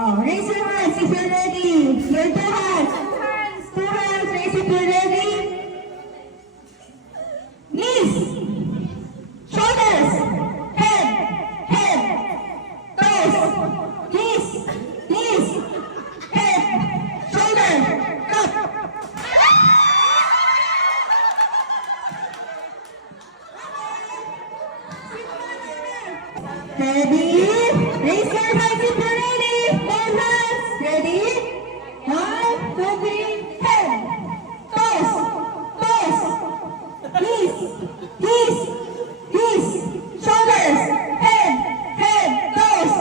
Oh, raise your hands if you're ready. Your two hands. Two hands, raise if you're ready. Knees. Shoulders. Head. Toes. Knees. Head. Shoulder. Cup. Ready? Raise your hands if you're ready. Both hands. Ready? 1, 2, 3, head. Toes. Knees. Shoulders. Head. Toes.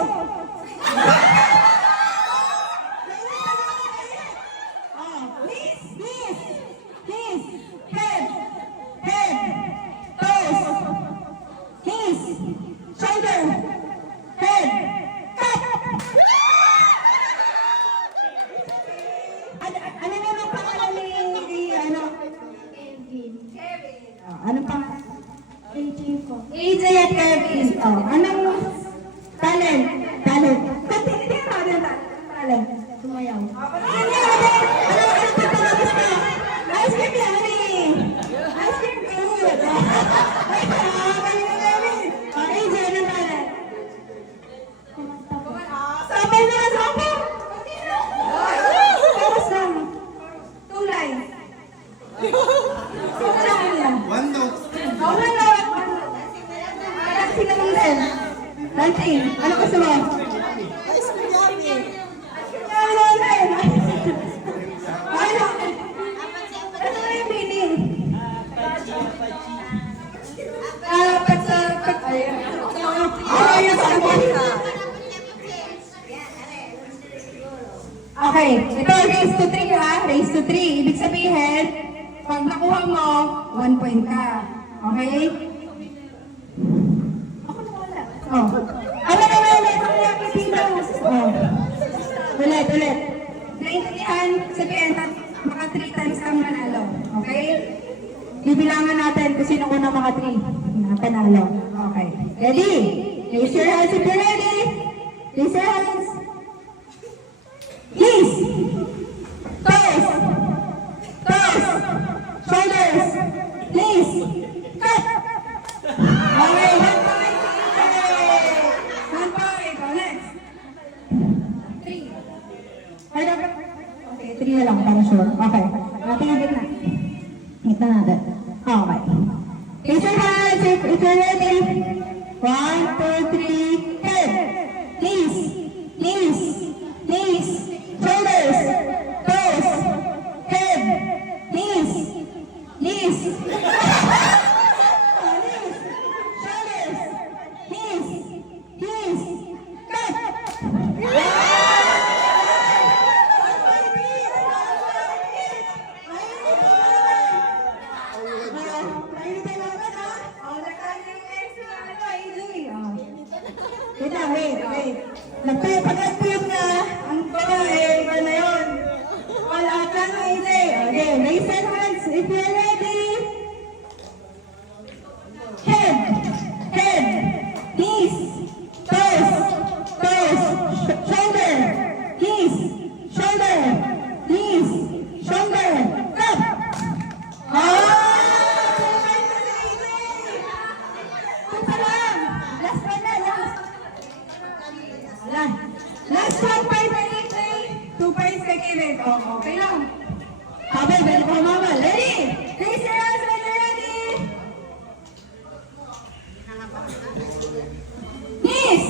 Knees. Head. Toes. Knees. Shoulder. Head. Cut. Ano naman pangalan ni ano? Kevin. Anong pangalan? AJ po. AJ at Kevin. Anong talent? Hindi natin talent. Sumayaw. Ano pagpapalabas ka? Ice cream yummy. Ice cream good. AJ, anong talent? Sabi na! Tapos lang. 2 lines. 2 lines lang. One note. One note. Parang sinamang din. Dancing. Ano gusto mo? Ice cream yummy. Ano? Ano yung meaning? Okay, ito raise to 3 ha, raise to 3. Ibig sabihin, pag nakuha mo, 1 point ka. Okay? Ako na wala. Oh. Ulit. Naintindihan, sabihin, maka 3 times kang nanalo. Okay? Bibilangan natin kung sino unang maka 3 na panalo. Okay. Ready? Raise your hands if you're ready. Raise your hands. Knees. Toes. Shoulders. Knees. Cut. Okay, 1 point. 1 point. Go next. 3. Okay, 3 na lang para sure. Okay. Ating ang gitna. Gitna natin. Okay. Raise your hands if you're ready. 1, 2, 3, head. Knees. Shoulders. Toes. Head. Knees. Shoulders. Knees. Cut. Wait. Nagpapag-appear na ang babae, iba na yun. Wala ka na, hindi. Okay, raise your hands if you're ready. Head. Knees. Toes. Shoulder. Knees. Shoulder. Up. Last 1 point kay AJ, 2 points kay Kevin. Okay lang. Habay, balik ko mama. Ready? Raise your hands when you're ready. Knees.